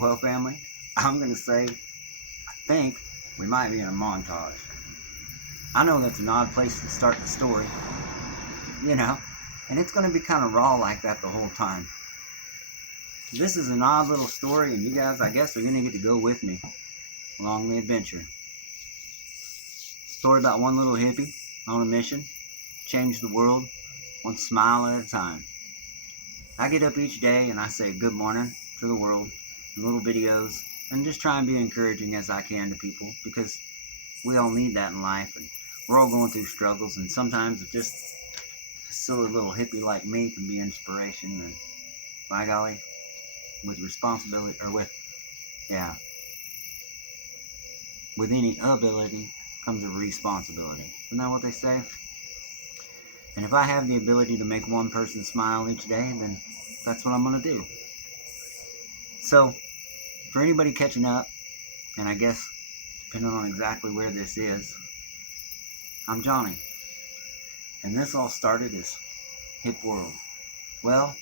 Well, family, I'm going to say, I think we might be in a montage. I know that's an odd place to start the story, and it's going to be kind of raw like that the whole time. This is an odd little story, and you guys, I guess, are going to get to go with me along the adventure. Story about one little hippie on a mission, change the world, one smile at a time. I get up each day and I say good morning to the world in little videos and just try and be encouraging as I can to people, because we all need that in life, and we're all going through struggles, and sometimes just a silly little hippie like me can be inspiration. And by golly, with responsibility, or with any ability comes a responsibility. Isn't that what they say? And if I have the ability to make one person smile each day, then that's what I'm going to do. So, for anybody catching up, and I guess depending on exactly where this is, I'm Johnny. And this all started as Hip World. Well,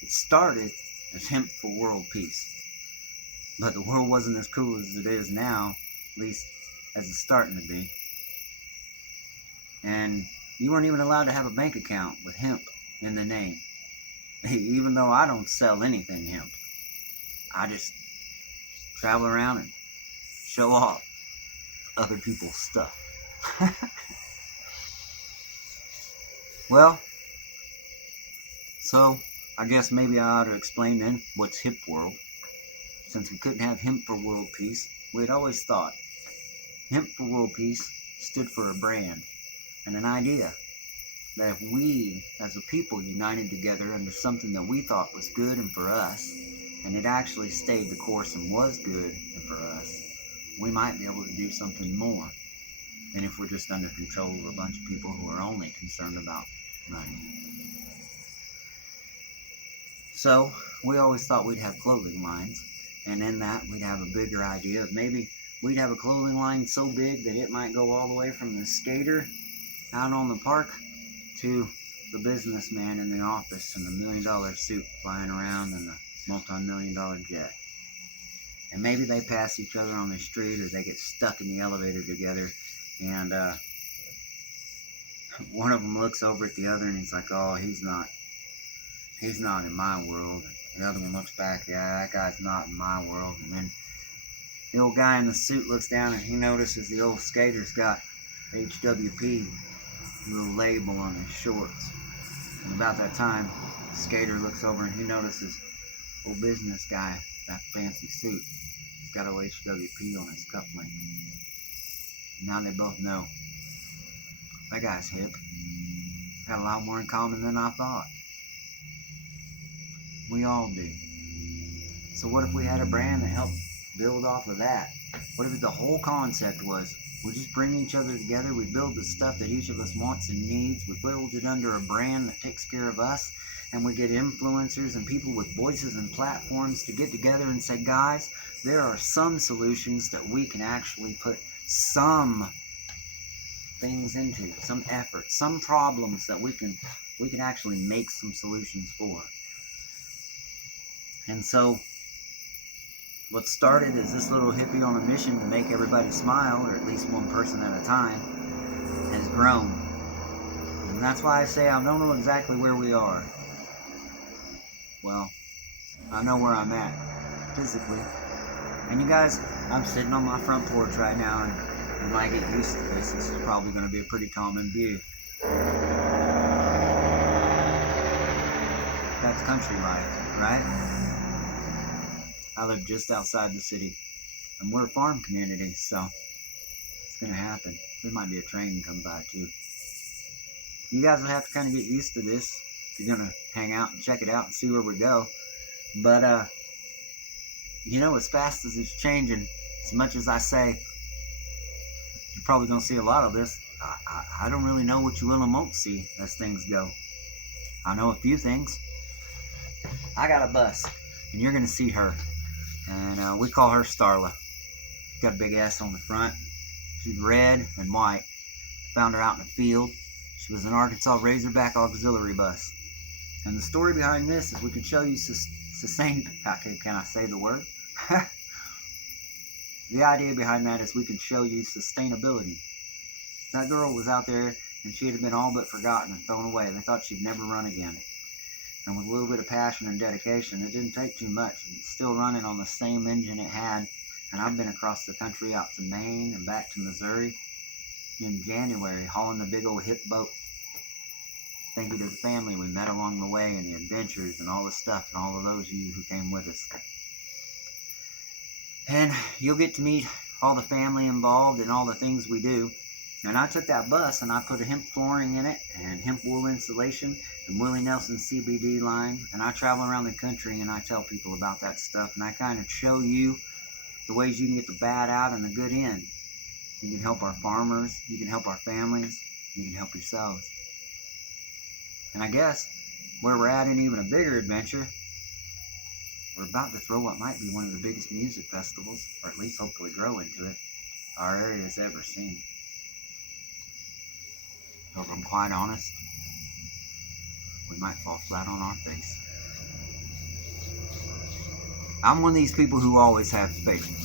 it started as Hemp for World Peace. But the world wasn't as cool as it is now, at least as it's starting to be. And you weren't even allowed to have a bank account with hemp in the name. Even though I don't sell anything hemp. I just travel around and show off other people's stuff. Well, so I guess maybe I ought to explain then what's Hip World. Since we couldn't have Hemp for World Peace, we had always thought Hemp for World Peace stood for a brand and an idea that if we as a people united together under something that we thought was good and for us, and it actually stayed the course and was good and for us, we might be able to do something more than if we're just under control of a bunch of people who are only concerned about money. So we always thought we'd have clothing lines, and in that we'd have a bigger idea of maybe we'd have a clothing line so big that it might go all the way from the skater out on the park to the businessman in the office in the $1 million suit flying around in the multi-million-dollar jet. And maybe they pass each other on the street, or they get stuck in the elevator together, and one of them looks over at the other and he's like, oh, he's not in my world. The other one looks back, yeah, that guy's not in my world. And then the old guy in the suit looks down and he notices the old skater's got HWP, little label on his shorts. And about that time, the skater looks over and he notices old business guy, that fancy suit. He's got old HWP on his cufflink. Now they both know that guy's hip. Got a lot more in common than I thought. We all do. So what if we had a brand that helped build off of that? What if the whole concept was we just bring each other together, we build the stuff that each of us wants and needs, we build it under a brand that takes care of us, and we get influencers and people with voices and platforms to get together and say, guys, there are some solutions that we can actually put some things into, some effort, some problems that we can actually make some solutions for. And so what started as this little hippie on a mission to make everybody smile, or at least one person at a time, has grown. And that's why I say I don't know exactly where we are. Well, I know where I'm at physically. And you guys, I'm sitting on my front porch right now, and when I get used to this is probably going to be a pretty common view. That's country life, right? I live just outside the city, and we're a farm community, so it's going to happen. There might be a train come by, too. You guys will have to kind of get used to this if you're going to hang out and check it out and see where we go. But, as fast as it's changing, as much as I say, you're probably going to see a lot of this, I don't really know what you will and won't see as things go. I know a few things. I got a bus, and you're going to see her. And we call her Starla. Got a big S on the front. She's red and white. Found her out in the field. She was an Arkansas Razorback auxiliary bus. And the story behind this is we can show you succinct. Can I say the word? The idea behind that is we can show you sustainability. That girl was out there and she had been all but forgotten and thrown away. They thought she'd never run again. And with a little bit of passion and dedication, it didn't take too much. It's still running on the same engine it had. And I've been across the country out to Maine and back to Missouri in January, hauling the big old hip boat. Thank you to the family we met along the way and the adventures and all the stuff and all of those of you who came with us. And you'll get to meet all the family involved in all the things we do. And I took that bus and I put a hemp flooring in it and hemp wool insulation and Willie Nelson CBD line. And I travel around the country and I tell people about that stuff. And I kind of show you the ways you can get the bad out and the good in. You can help our farmers. You can help our families. You can help yourselves. And I guess where we're at in even a bigger adventure, we're about to throw what might be one of the biggest music festivals, or at least hopefully grow into it, our area has ever seen. So if I'm quite honest, we might fall flat on our face. I'm one of these people who always have faith.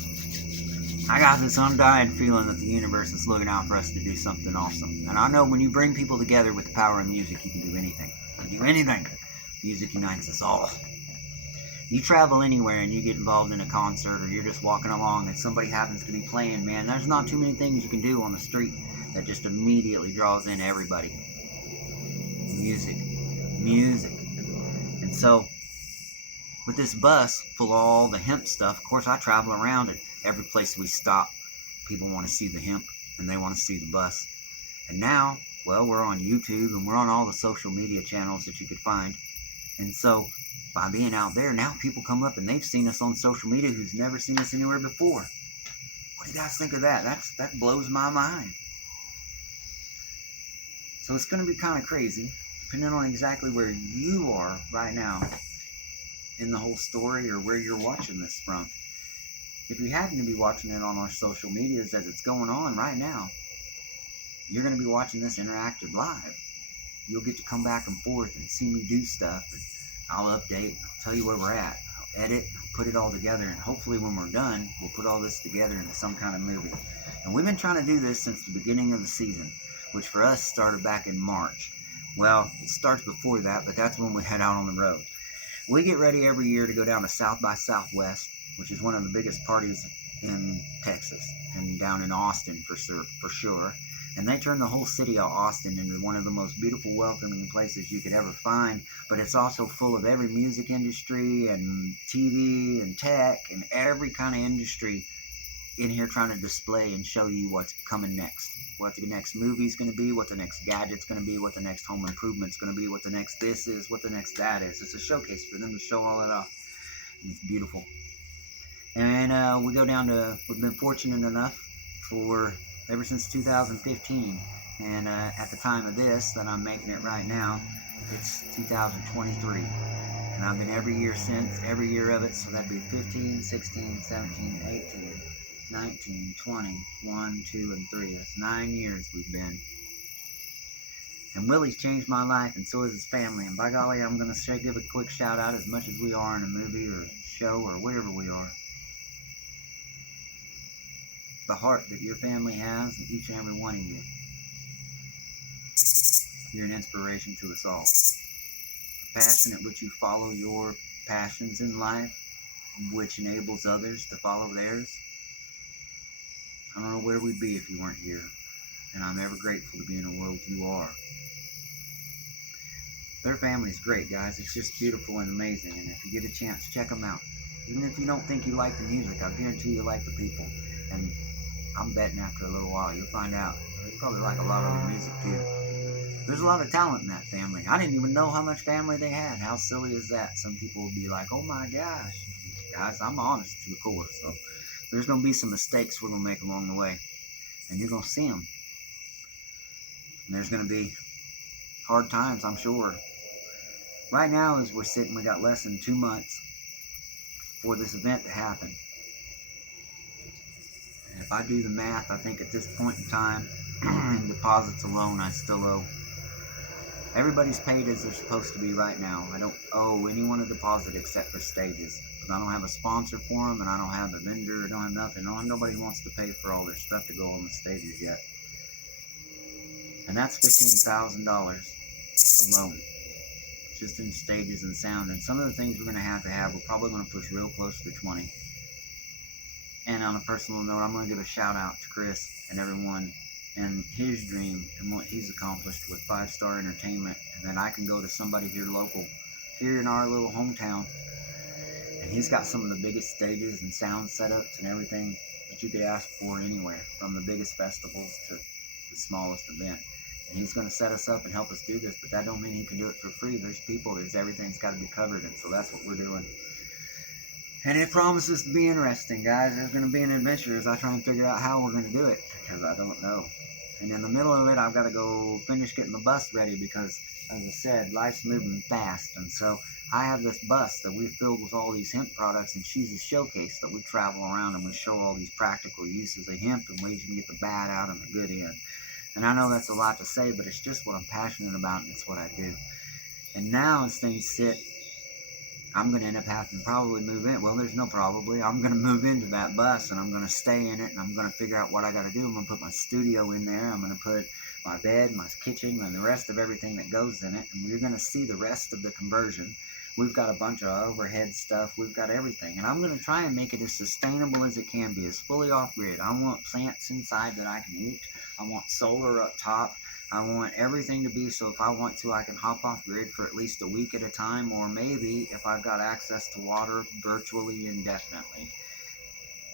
I got this undying feeling that the universe is looking out for us to do something awesome. And I know when you bring people together with the power of music, you can do anything. You can do anything. Music unites us all. You travel anywhere and you get involved in a concert or you're just walking along and somebody happens to be playing, man, there's not too many things you can do on the street that just immediately draws in everybody. Music. Music. And so, with this bus full of all the hemp stuff, of course I travel around it. Every place we stop, people want to see the hemp and they want to see the bus. And now, well, we're on YouTube and we're on all the social media channels that you could find. And so, by being out there, now people come up and they've seen us on social media who's never seen us anywhere before. What do you guys think of that? That blows my mind. So it's going to be kind of crazy, depending on exactly where you are right now in the whole story or where you're watching this from. If you happen to be watching it on our social medias as it's going on right now, you're going to be watching this interactive live. You'll get to come back and forth and see me do stuff. And I'll update, I'll tell you where we're at, I'll edit, I'll put it all together, and hopefully when we're done, we'll put all this together into some kind of movie. And we've been trying to do this since the beginning of the season, which for us started back in March. Well, it starts before that, but that's when we head out on the road. We get ready every year to go down to South by Southwest, which is one of the biggest parties in Texas, and down in Austin for sure. And they turn the whole city of Austin into one of the most beautiful, welcoming places you could ever find. But it's also full of every music industry and TV and tech and every kind of industry in here trying to display and show you what's coming next. What the next movie's going to be, what the next gadget's going to be, what the next home improvement's going to be, what the next this is, what the next that is. It's a showcase for them to show all that off. And it's beautiful. And we go down to, we've been fortunate enough for ever since 2015, and at the time of this that I'm making it right now, it's 2023, and I've been every year since, every year of it, so that'd be 15, 16, 17, 18, 19, 20, 1, 2, and 3, that's 9 years we've been. And Willie's changed my life, and so has his family, and by golly, I'm going to give a quick shout out as much as we are in a movie or show or wherever we are. The heart that your family has, and each and every one of you. You're an inspiration to us all. The passion at which you follow your passions in life, which enables others to follow theirs. I don't know where we'd be if you weren't here, and I'm ever grateful to be in the world you are. Their family's great, guys. It's just beautiful and amazing, and if you get a chance, check them out. Even if you don't think you like the music, I guarantee you like the people. And I'm betting after a little while you'll find out. You probably like a lot of the music too. There's a lot of talent in that family. I didn't even know how much family they had. How silly is that? Some people will be like, oh my gosh. Guys, I'm honest to the core. So there's going to be some mistakes we're going to make along the way. And you're going to see them. And there's going to be hard times, I'm sure. Right now, as we're sitting, we got less than 2 months for this event to happen. And if I do the math, I think at this point in time, in deposits alone, I still owe. Everybody's paid as they're supposed to be right now. I don't owe anyone a deposit except for stages. because I don't have a sponsor for them, and I don't have a vendor, I don't have nothing. I don't have nobody who wants to pay for all their stuff to go on the stages yet. And that's $15,000 alone, just in stages and sound. And some of the things we're going to have, we're probably going to push real close to 20. And on a personal note, I'm going to give a shout out to Chris and everyone and his dream and what he's accomplished with 5-Star Entertainment, and then I can go to somebody here local, here in our little hometown, and he's got some of the biggest stages and sound setups and everything that you could ask for anywhere, from the biggest festivals to the smallest event. And he's going to set us up and help us do this, but that don't mean he can do it for free. There's people, there's everything's got to be covered, and so that's what we're doing. And it promises to be interesting, guys. There's going to be an adventure as I try and figure out how we're going to do it, because I don't know. And in the middle of it, I've got to go finish getting the bus ready because, as I said, life's moving fast. And so I have this bus that we've filled with all these hemp products, and she's a showcase that we travel around and we show all these practical uses of hemp and ways you can get the bad out and the good in. And I know that's a lot to say, but it's just what I'm passionate about, and it's what I do. And now, as things sit, I'm going to end up having to probably move in. Well, there's no probably. I'm going to move into that bus, and I'm going to stay in it, and I'm going to figure out what I got to do. I'm going to put my studio in there. I'm going to put my bed, my kitchen, and the rest of everything that goes in it. And you're going to see the rest of the conversion. We've got a bunch of overhead stuff. We've got everything. And I'm going to try and make it as sustainable as it can be, as fully off-grid. I want plants inside that I can eat. I want solar up top. I want everything to be so if I want to, I can hop off grid for at least a week at a time, or maybe if I've got access to water, virtually indefinitely.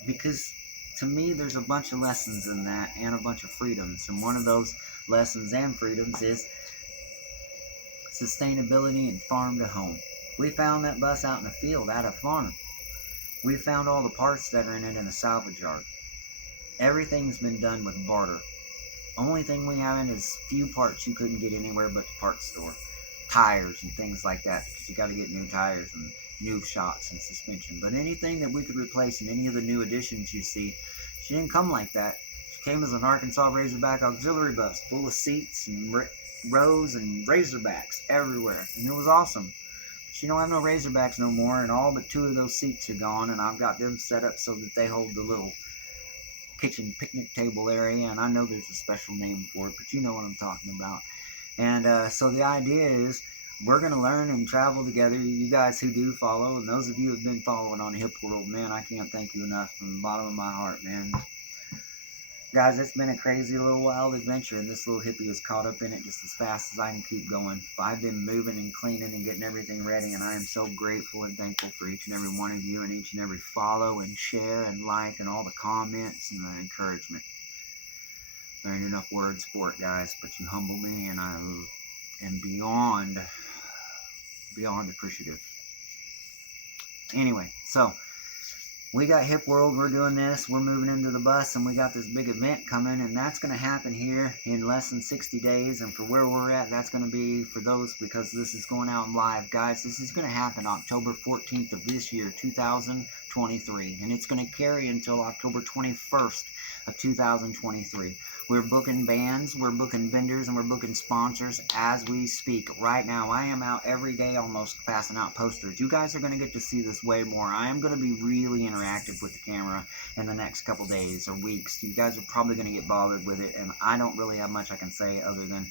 Because to me, there's a bunch of lessons in that and a bunch of freedoms. And one of those lessons and freedoms is sustainability and farm to home. We found that bus out in the field at a farm. We found all the parts that are in it in a salvage yard. Everything's been done with barter. Only thing we have in is few parts you couldn't get anywhere but the parts store. Tires and things like that, because you got to get new tires and new shocks and suspension. But anything that we could replace in any of the new additions you see, she didn't come like that. She came as an Arkansas Razorback auxiliary bus, full of seats and rows and Razorbacks everywhere. And it was awesome. She don't have no Razorbacks no more, and all but 2 of those seats are gone, and I've got them set up so that they hold the little kitchen picnic table area, and I know there's a special name for it, but you know what I'm talking about. And so the idea is we're going to learn and travel together, you guys who do follow, and those of you who have been following on Hip World, man, I can't thank you enough from the bottom of my heart, man. Guys, it's been a crazy little wild adventure, and this little hippie is caught up in it just as fast as I can keep going. I've been moving and cleaning and getting everything ready, and I am so grateful and thankful for each and every one of you, and each and every follow and share and like and all the comments and the encouragement. There ain't enough words for it, guys, but you humble me, and I am beyond appreciative. Anyway, so we got Hip World, we're doing this, we're moving into the bus, and we got this big event coming, and that's going to happen here in less than 60 days, and for where we're at, that's going to be for those, because this is going out live, guys, this is going to happen October 14th of this year, 2023, and it's going to carry until October 21st of 2023. We're booking bands, we're booking vendors, and we're booking sponsors as we speak. Right now, I am out every day almost passing out posters. You guys are going to get to see this way more. I am going to be really interactive with the camera in the next couple days or weeks. You guys are probably going to get bothered with it, and I don't really have much I can say other than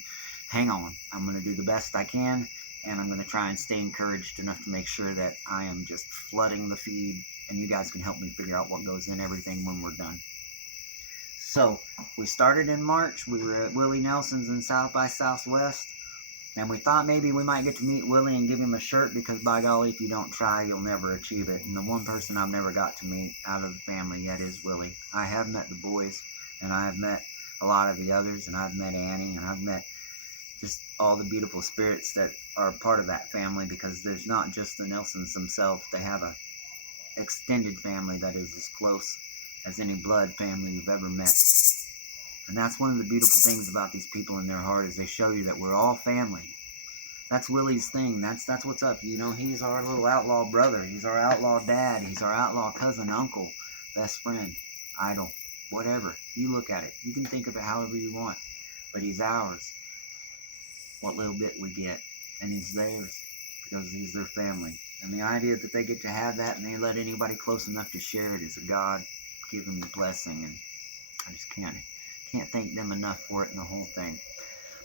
hang on. I'm going to do the best I can, and I'm going to try and stay encouraged enough to make sure that I am just flooding the feed, and you guys can help me figure out what goes in everything when we're done. So, we started in March. We were at Willie Nelson's in South by Southwest, and we thought maybe we might get to meet Willie and give him a shirt, because by golly, if you don't try, you'll never achieve it. And the one person I've never got to meet out of the family yet is Willie. I have met the boys, and I have met a lot of the others, and I've met Annie, and I've met just all the beautiful spirits that are part of that family, because there's not just the Nelsons themselves. They have a extended family that is as close as any blood family you've ever met. And that's one of the beautiful things about these people in their heart, is they show you that we're all family. That's Willie's thing. That's what's up. You know, he's our little outlaw brother. He's our outlaw dad. He's our outlaw cousin, uncle, best friend, idol, whatever. You look at it. You can think of it however you want. But he's ours. What little bit we get. And he's theirs, because he's their family. And the idea that they get to have that and they let anybody close enough to share it is a God-given blessing. And I just can't thank them enough for it and the whole thing.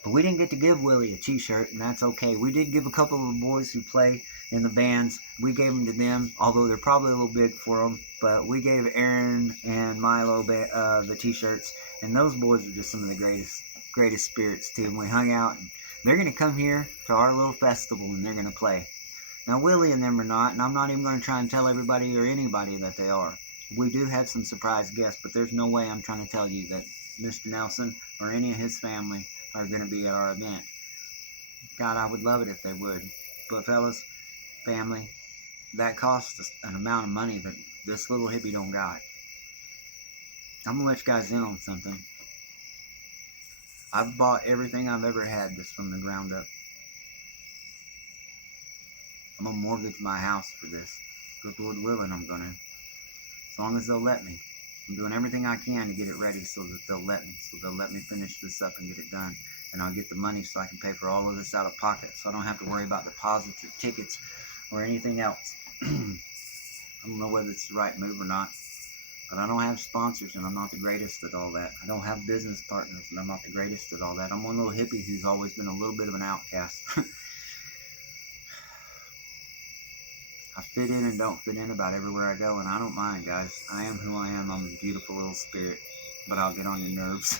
But we didn't get to give Willie a t-shirt, and that's okay. We did give a couple of the boys who play in the bands, we gave them to them, although they're probably a little big for them. But we gave Aaron and Milo the t-shirts, and those boys are just some of the greatest spirits too. And we hung out, and they're going to come here to our little festival, and they're going to play. Now, Willie and them are not, and I'm not even going to try and tell everybody or anybody that they are. We do have some surprise guests, but there's no way I'm trying to tell you that Mr. Nelson or any of his family are going to be at our event. God, I would love it if they would. But fellas, family, that costs an amount of money that this little hippie don't got. I'm going to let you guys in on something. I've bought everything I've ever had just from the ground up. I'm going to mortgage my house for this. Good Lord willing, I'm going to. As long as they'll let me. I'm doing everything I can to get it ready so that they'll let me. So they'll let me finish this up and get it done. And I'll get the money so I can pay for all of this out of pocket. So I don't have to worry about deposits or tickets or anything else. I don't know whether it's the right move or not. But I don't have sponsors, and I'm not the greatest at all that. I don't have business partners, and I'm not the greatest at all that. I'm one little hippie who's always been a little bit of an outcast. I fit in and don't fit in about everywhere I go, and I don't mind, guys. I am who I am. I'm a beautiful little spirit, but I'll get on your nerves.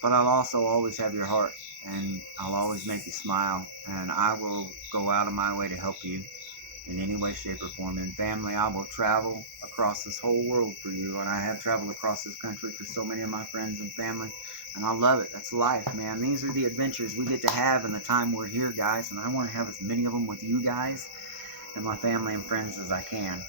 But I'll also always have your heart, and I'll always make you smile, and I will go out of my way to help you in any way, shape, or form. And family, I will travel across this whole world for you, and I have traveled across this country for so many of my friends and family, and I love it. That's life, man. These are the adventures we get to have in the time we're here, guys, and I want to have as many of them with you guys and my family and friends as I can.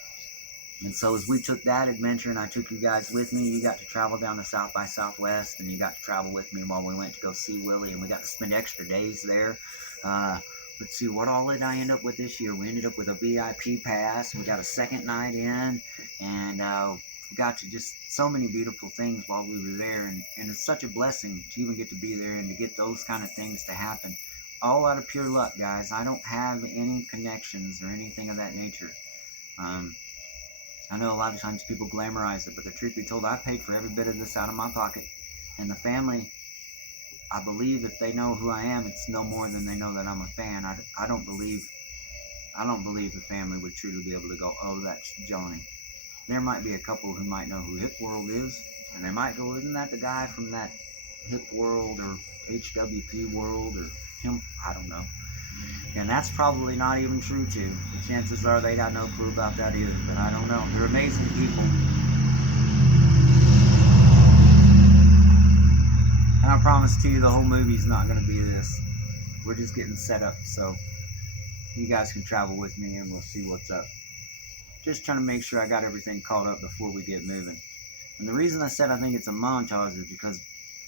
And so as we took that adventure and I took you guys with me, you got to travel down to South by Southwest, and you got to travel with me while we went to go see Willie, and we got to spend extra days there. Let's see, what all did I end up with this year? We ended up with a VIP pass. We got a second night in, and we got to just so many beautiful things while we were there, and it's such a blessing to even get to be there and to get those kind of things to happen. All out of pure luck, guys. I don't have any connections or anything of that nature. I know a lot of times people glamorize it, but the truth be told, I paid for every bit of this out of my pocket. And the family, I believe if they know who I am, it's no more than they know that I'm a fan. I don't believe the family would truly be able to go, oh, that's Johnny. There might be a couple who might know who Hip World is, and they might go, isn't that the guy from that Hip World or HWP World or hemp? I don't know. And that's probably not even true too. The chances are they got no clue about that either, but I don't know. They're amazing people. And I promise to you, the whole movie's not going to be this. We're just getting set up, so you guys can travel with me and we'll see what's up. Just trying to make sure I got everything caught up before we get moving. And the reason I said I think it's a montage is because,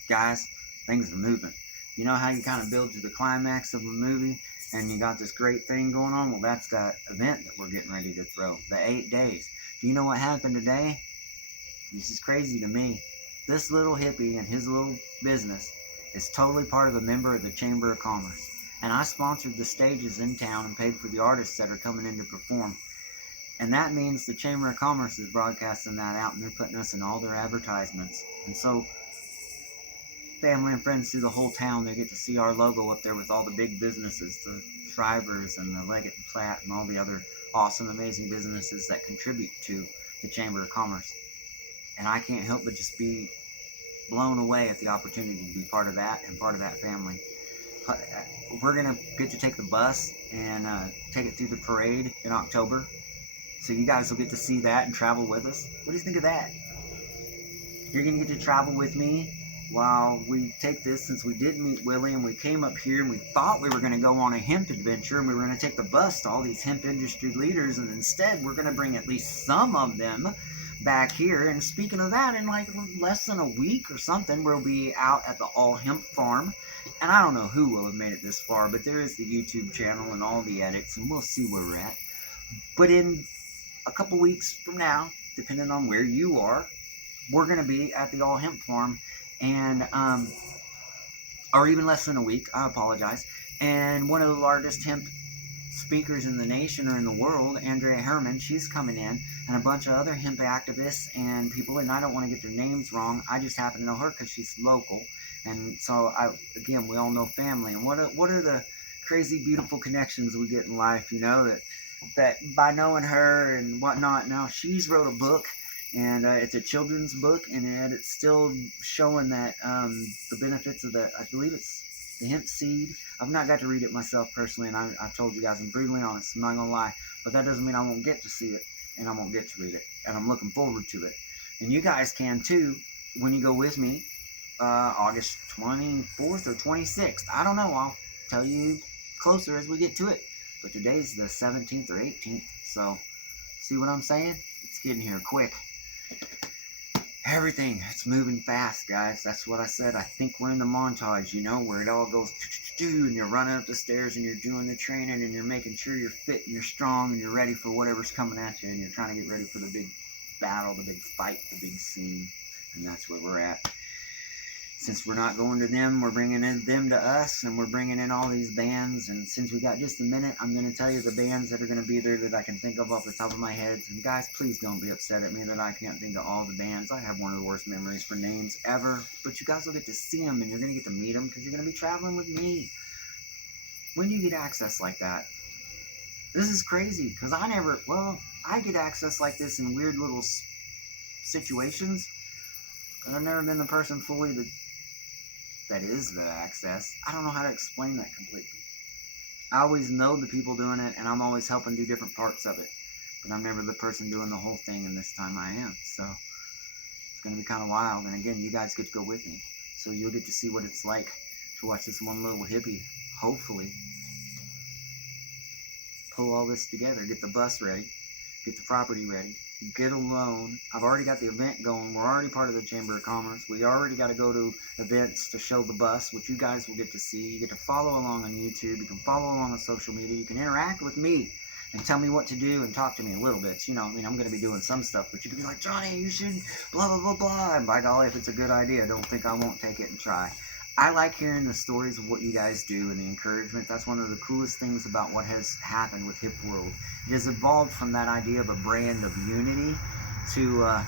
guys, things are moving. You know how you kind of build to the climax of a movie and you got this great thing going on? Well, that's that event that we're getting ready to throw, the 8 days. Do you know what happened today? This is crazy to me. This little hippie and his little business is totally part of a member of the Chamber of Commerce. And I sponsored the stages in town and paid for the artists that are coming in to perform. And that means the Chamber of Commerce is broadcasting that out, and they're putting us in all their advertisements. And so family and friends through the whole town, they get to see our logo up there with all the big businesses, the Shrivers and the Leggett and Platt and all the other awesome, amazing businesses that contribute to the Chamber of Commerce. And I can't help but just be blown away at the opportunity to be part of that and part of that family. We're going to get to take the bus and take it through the parade in October. So you guys will get to see that and travel with us. What do you think of that? You're going to get to travel with me while we take this, since we did meet Willie and we came up here and we thought we were going to go on a hemp adventure and we were going to take the bus to all these hemp industry leaders, and instead we're going to bring at least some of them back here. And speaking of that, in like less than a week or something, we'll be out at the All Hemp Farm. And I don't know who will have made it this far, but there is the YouTube channel and all the edits, and we'll see where we're at. But in a couple weeks from now, depending on where you are, we're going to be at the All Hemp Farm, and or even less than a week, I apologize. And one of the largest hemp speakers in the nation or in the world. Andrea Herman, she's coming in, and a bunch of other hemp activists and people, and I don't want to get their names wrong. I just happen to know her because she's local. And so, again, we all know family. And what are the crazy, beautiful connections we get in life, you know, that by knowing her and whatnot. Now, she's wrote a book, and it's a children's book, and it's still showing that the benefits of I believe it's the hemp seed. I've not got to read it myself personally, and I've told you guys, I'm brutally honest, I'm not going to lie, but that doesn't mean I won't get to see it, and I won't get to read it, and I'm looking forward to it. And you guys can too, when you go with me, August 24th or 26th. I don't know, I'll tell you closer as we get to it, but today's the 17th or 18th, so see what I'm saying? It's getting here quick. Everything, it's moving fast, guys. That's what I said. I think we're in the montage, you know, where it all goes and you're running up the stairs and you're doing the training and you're making sure you're fit and you're strong and you're ready for whatever's coming at you, and you're trying to get ready for the big battle, the big fight, the big scene. And that's where we're at. Since we're not going to them, we're bringing in them to us, and we're bringing in all these bands. And since we got just a minute, I'm going to tell you the bands that are going to be there that I can think of off the top of my head. And guys, please don't be upset at me that I can't think of all the bands. I have one of the worst memories for names ever. But you guys will get to see them, and you're going to get to meet them because you're going to be traveling with me. When do you get access like that? This is crazy because I get access like this in weird little situations. But I've never been the person fully that is the access. I don't know how to explain that completely. I always know the people doing it, and I'm always helping do different parts of it. But I'm never the person doing the whole thing, and this time I am. So it's going to be kind of wild. And again, you guys get to go with me. So you'll get to see what it's like to watch this one little hippie, hopefully, pull all this together, get the bus ready, get the property ready, get a loan. I've already got the event going. We're already part of the Chamber of Commerce. We already got to go to events to show the bus, which you guys will get to see. You get to follow along on YouTube. You can follow along on social media. You can interact with me and tell me what to do and talk to me a little bit. You know, I mean, I'm going to be doing some stuff, but you can be like, Johnny, you should blah, blah, blah, blah. And by golly, if it's a good idea, don't think I won't take it and try. I like hearing the stories of what you guys do and the encouragement. That's one of the coolest things about what has happened with Hip World. It has evolved from that idea of a brand of unity to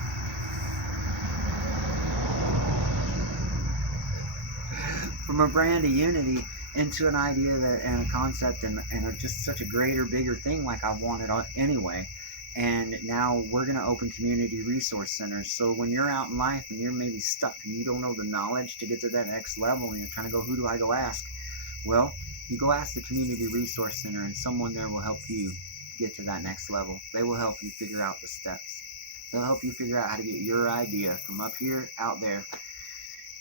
from a brand of unity into an idea that and a concept and just such a greater, bigger thing like I wanted anyway. And now we're going to open community resource centers. So when you're out in life and you're maybe stuck and you don't know the knowledge to get to that next level and you're trying to go, who do I go ask? Well, you go ask the community resource center, and someone there will help you get to that next level. They will help you figure out the steps. They'll help you figure out how to get your idea from up here out there.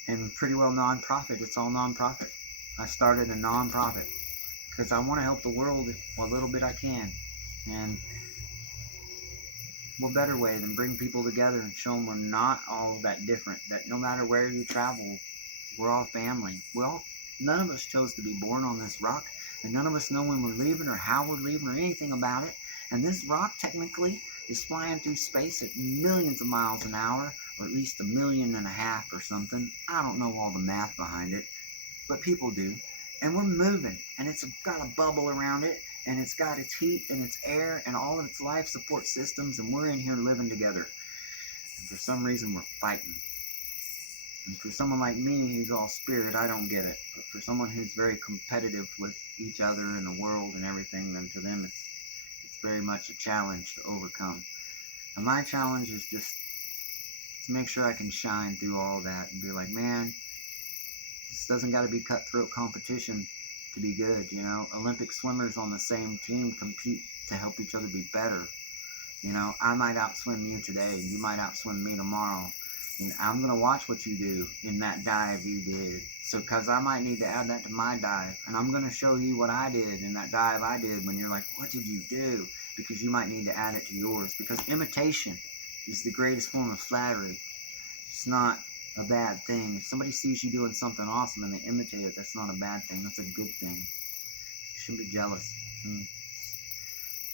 And pretty well nonprofit. It's all nonprofit. I started a nonprofit because I want to help the world a little bit I can. And what better way than bring people together and show them we're not all that different, that no matter where you travel, we're all family. None of us chose to be born on this rock, and none of us know when we're leaving or how we're leaving or anything about it. And this rock technically is flying through space at millions of miles an hour, or at least 1.5 million or something. I don't know all the math behind it, but people do. And we're moving, and it's got a bubble around it, and it's got its heat and its air and all of its life support systems, and we're in here living together. And for some reason, we're fighting. And for someone like me who's all spirit, I don't get it. But for someone who's very competitive with each other and the world and everything, then to them it's very much a challenge to overcome. And my challenge is just to make sure I can shine through all that and be like, man, this doesn't got to be cutthroat competition to be good, you know. Olympic swimmers on the same team compete to help each other be better. You know, I might outswim you today, and you might outswim me tomorrow. And I'm going to watch what you do in that dive you did. So, because I might need to add that to my dive. And I'm going to show you what I did in that dive I did when you're like, what did you do? Because you might need to add it to yours. Because imitation is the greatest form of flattery. It's not a bad thing. If somebody sees you doing something awesome and they imitate it, that's not a bad thing. That's a good thing. You shouldn't be jealous.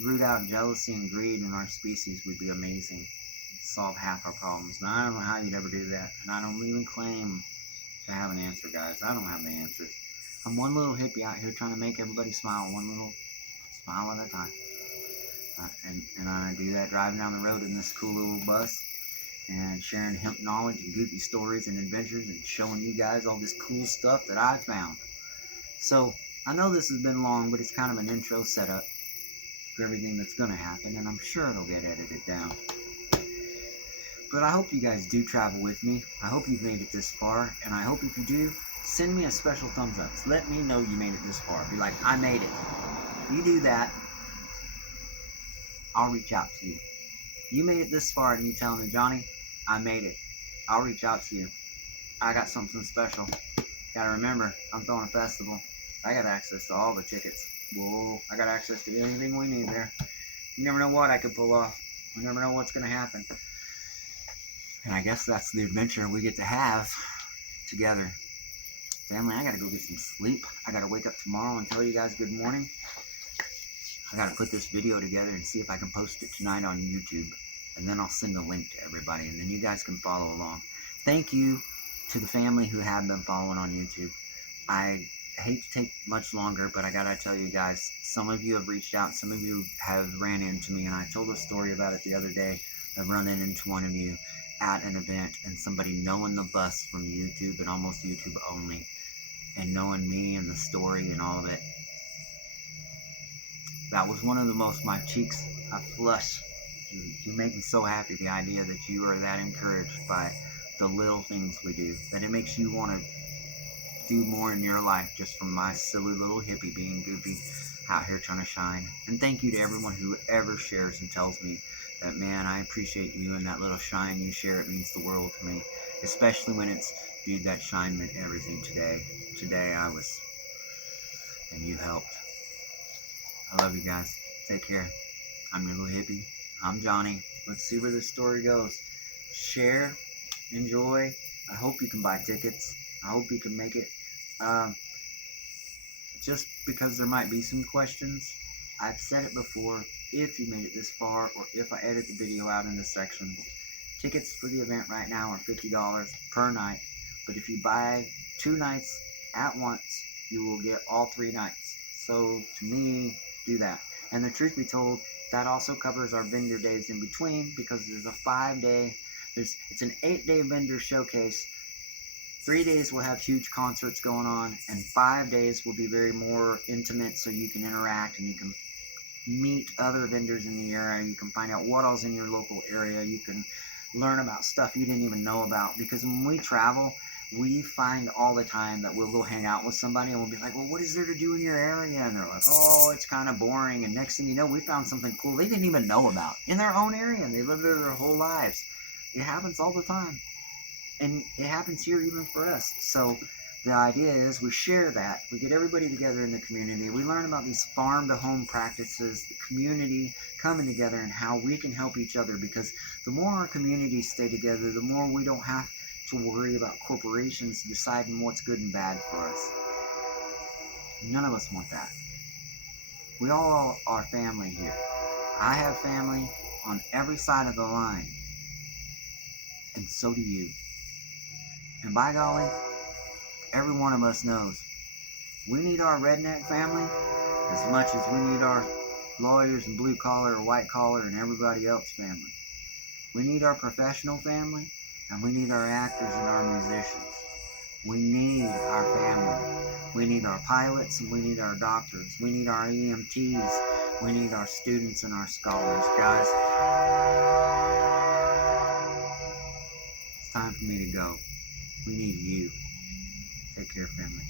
Root out jealousy and greed in our species would be amazing. Solve half our problems. Now, I don't know how you'd ever do that, and I don't even claim to have an answer, guys. I don't have the answers. I'm one little hippie out here trying to make everybody smile one little smile at a time. And I do that driving down the road in this cool little bus and sharing hemp knowledge and goofy stories and adventures and showing you guys all this cool stuff that I found. So I know this has been long, but it's kind of an intro setup for everything that's going to happen, and I'm sure it'll get edited down. But I hope you guys do travel with me. I hope you've made it this far, and I hope if you do, send me a special thumbs up. Let me know you made it this far. Be like, I made it. You do that, I'll reach out to you. You made it this far and you tell me, Johnny, I made it. I'll reach out to you. I got something special. Gotta remember, I'm throwing a festival. I got access to all the tickets. Whoa, I got access to anything we need there. You never know what I could pull off. We never know what's gonna happen. And I guess that's the adventure we get to have together. Family, I gotta go get some sleep. I gotta wake up tomorrow and tell you guys good morning. I gotta put this video together and see if I can post it tonight on YouTube. And then I'll send a link to everybody, and then you guys can follow along. Thank you to the family who have been following on YouTube. I hate to take much longer, but I gotta tell you guys, some of you have reached out, some of you have ran into me, and I told a story about it the other day of running into one of you at an event and somebody knowing the bus from YouTube and almost YouTube only, and knowing me and the story and all of it. That was one of the most, my cheeks, I flush. You make me so happy, the idea that you are that encouraged by the little things we do, that it makes you want to do more in your life just from my silly little hippie being goofy out here trying to shine. And thank you to everyone who ever shares and tells me that, man, I appreciate you and that little shine you share. It means the world to me, especially when it's, dude, that shine meant everything today. Today I was, and you helped. I love you guys. Take care. I'm your little hippie. I'm Johnny. Let's see where this story goes. Share, enjoy. I hope you can buy tickets. I hope you can make it. Just because there might be some questions, I've said it before, if you made it this far, or if I edit the video out into sections, tickets for the event right now are $50 per night, but if you buy 2 nights at once, you will get all 3 nights. So to me, do that. And the truth be told, that also covers our vendor days in between, because there's a 5-day, it's an 8-day vendor showcase. 3 days will have huge concerts going on, and 5 days will be very more intimate, so you can interact and you can meet other vendors in the area. You can find out what else in your local area. You can learn about stuff you didn't even know about, because when we travel, we find all the time that we'll go hang out with somebody and we'll be like, well, what is there to do in your area? And they're like, oh, it's kind of boring. And next thing you know, we found something cool they didn't even know about in their own area, and they lived there their whole lives. It happens all the time. And it happens here even for us. So the idea is we share that. We get everybody together in the community. We learn about these farm-to-home practices, the community coming together, and how we can help each other. Because the more our communities stay together, the more we don't have to worry about corporations deciding what's good and bad for us. None of us want that. We all are family here. I have family on every side of the line. And so do you. And by golly, every one of us knows we need our redneck family as much as we need our lawyers and blue collar or white collar and everybody else family. We need our professional family, and we need our actors and our musicians. We need our family. We need our pilots, and we need our doctors. We need our EMTs. We need our students and our scholars. Guys, it's time for me to go. We need you. Take care, family.